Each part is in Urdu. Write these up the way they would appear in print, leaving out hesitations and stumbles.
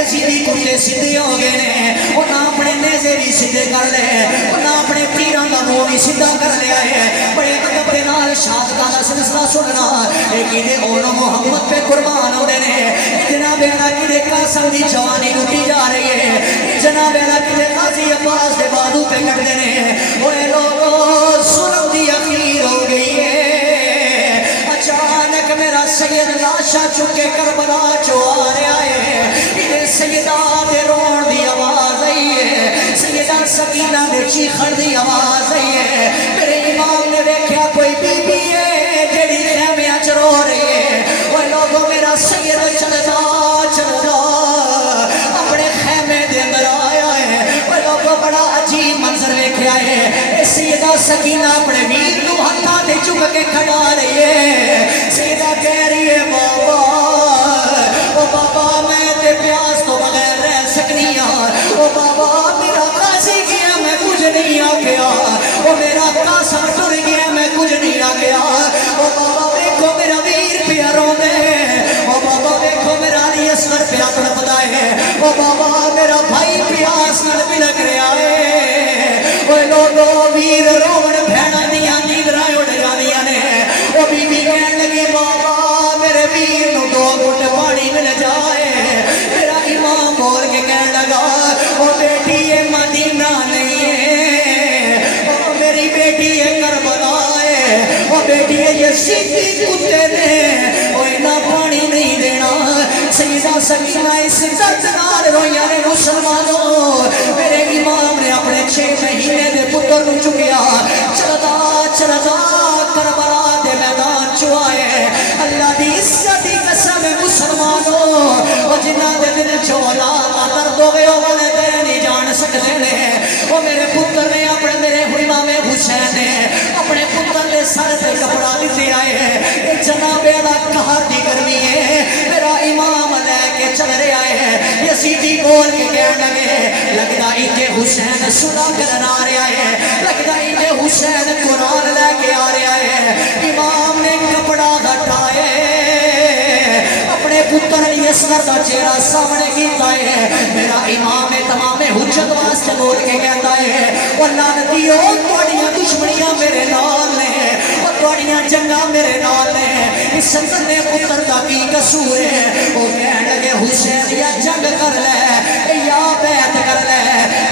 یزیدی کتے سیدھے ہو گئے نے انہاں اپنے نیزے بھی سیدھے کر لے انہاں اپنے تیراں دا منہ بھی سیدھا کر لیا ہے بڑے ادب دے نال شہادتاں دا سلسلہ سننا کدے اونوں محمد پہ قربان ہوندے نے جناب اعلیٰ کدے قاسم دی جوانی لٹی جا رہی ہے جناب اعلیٰ کدے غازی عباس دے بازو پہ کٹدے نے اوے لوگو ظلم دی اخیر ہو گئی ہے اچانک میرا سید لاشا چکے کربلا چو آ رہا ہے کدے سیدہ دے روڑ دی آواز آئی ہے سیدہ سکینہ دے چیخڑ دی آواز آئی ہے میرے امام نے دیکھا کوئی بی بی ہے جڑی خیمیاں چ رو رہی ہے وہ لوگوں میرا سید چلدا چلدا اپنے خیمے دے اندر آیا ہے وہ لوگوں بڑا عجیب منظر دیکھا ہے سیدہ سکینہ اپنے ویر نو ہتھاں تے چک کے کھڑا رہی ہے سیدہ کہہ رہی ہے بابا او بابا میں تے پیاس تو بغیر رہ سکنی او بابا میرا قاضی گیا میں کچھ نہیں آگیا او میرا قاسم ٹر گیا میں کچھ نہیں آگیا او بابا دیکھو میرا ویر پیا روندے او بابا دیکھو میرا علی اصغر پیا تڑپدا ہے او بابا میرا بھائی پیاس نال بلک رہا ہے او لوگو ویر روڑ بھیڑا دیا نیندراں اڑ جاندیاں نے او بی بی کہن لگی بابا میرے ویر نو 2 گھٹ پانی مل جائے میرا امام بول کے کہن لگا او بیٹی یہ مدینہ نہیں ہے او میری بیٹی یہ کربلا ہے او بیٹی یہ سیدھی کتے نے او انہاں پانی نہیں دینا سیدہ سکینہ اس درد نال رویاں نے مسلمانوں میرے امام نے اپنے 6 مہینے دے پتر نو چکیا چلدا چلدا کربلا دے میدان چ آئے اللہ دی عزت دی قسم مسلمانوں او جنہاں دے دل چ اولاد درد ہوے او تے نہیں جان سکدے نے او میرے پتر نے اپنے میرے امام حسین نے اپنے پتر دے سر تے کپڑا دتے آئے اے جناب اعلیٰ قہر دی گرمی ہے میرا امام لے کے چل رہا ہے یزیدی بول کے کہنے لگے لگدا انجے حسین سنا کرن آ رہا ہے لگدا انجے حسین قرآن لے کے آ رہا ہے امام نے کپڑا ہٹائے اپنے پتر علی اصغر دا چہرہ سامنے کیتا ہے میرا امام تمام حجت واسطے بول کے کہتا ہے او لعنتیو تواڈیاں دشمنیاں میرے نال نے او تواڈیاں جنگاں میرے نال نے اس اپنے پتر دا کی قصور ہے او کہن لگے حسین یا جنگ کر لے یا بیعت کر لے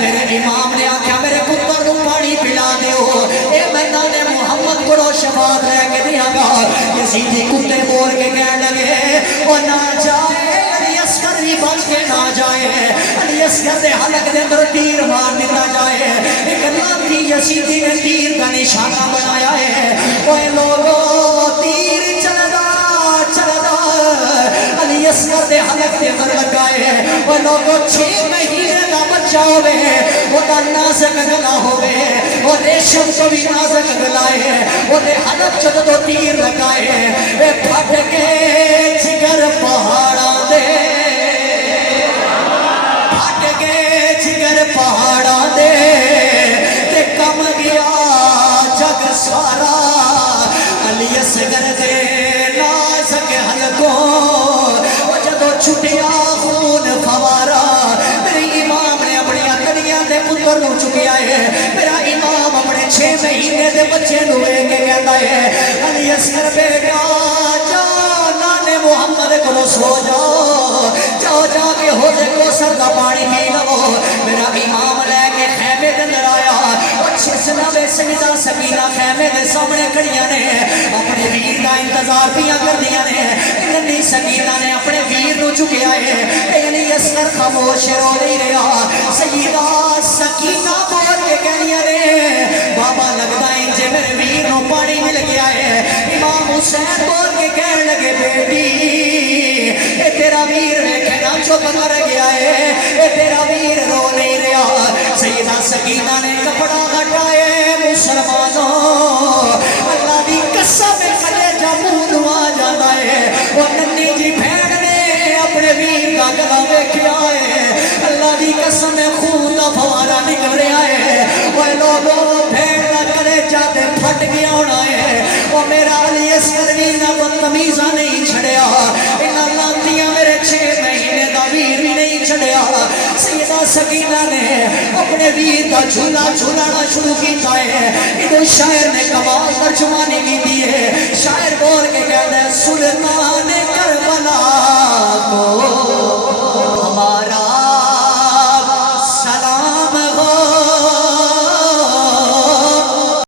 میرے امام نے آکھیا میرے پتر نو پانی پلا دیو اے میدان محمد کو شفاعت لے کے دیا گا یزیدی کتے بول کے کہن لگے او نہ جائے علی اصغر بھی بچ کے نہ جائے علی اصغر دے حلق دے اندر تیر مار دیتا جائے ایک لانتی یزیدی نے تیر کا نشانہ بنایا ہے اوے لوگو تیر چلدا چلدا علی اصغر دے حلق دے اندر لگائے اوے لوگو 6 مہینے دا بچہ ہوئے وہ دا نازک گلا ہوئے وہ ریشم کو بھی نازک گلائے وہ دے حلق چلد دو تیر لگائے اے پھٹ کے جگر پہاڑاں دے پھٹ کے جگر پہاڑاں دے تے کم گیا جگ سارا علی اصغر دے نازک حلقوں وہ جدو چھٹیا خون فوارا میرے امام نے اپنی اکڑیاں دے پتر نو چکیا ہے میرا امام اپنے 6 مہینے دے بچے نو لے کے کہتا ہے علی اصغر بیٹا جا نانے محمد کو سو جاؤ جاؤ جا کے حوض کوثر دا پانی پی لو میرا امام لے کے خیمے دے اندر آیا جناب سیدہ سکینہ خیمے دے سامنے کھڑیاں نے اپنے ویر دا انتظار پیاں کر دیا نے ننھی سکینہ نے اپنے ویر نو چکیا ہے علی اصغر خاموش رو نہیں رہا سیدہ سکینہ بول کے کہنیاں نے بابا لگدا انجے میرے ویر نو پانی مل گیا ہے امام حسین بول کے کہنے لگے بیٹی اے تیرا ویر ویکھے نا چپ کر گیا ہے اے تیرا ویر رو نہیں رہا سیدہ سکینہ نے کپڑا ہٹائے مسلمانوں اللہ دی قسم کلیجہ منہ آ جاتا ہے وہ ننھی جی بھیڑ نے اپنے ویر کا گلا ویکھیا ہے اللہ دی قسم خون دا فوارا نکل رہا ہے وہ لوگوں بھیڑ کا کلیجہ تے پھٹ گیا ہونا ہے وہ میرا علی اصغر بھی نہ بدتمیزہ نہیں چھڑیا ان لانتیاں میرے 6 مہینے دا ویر بھی نہیں چھڑیا سیدہ سکینہ نے اپنے ویر دا جھولا جھولانا شروع کیتا ہے ادھر شاعر نے کمال ترجمانی کی دی ہے شاعر بول کے کہتا ہے سلطان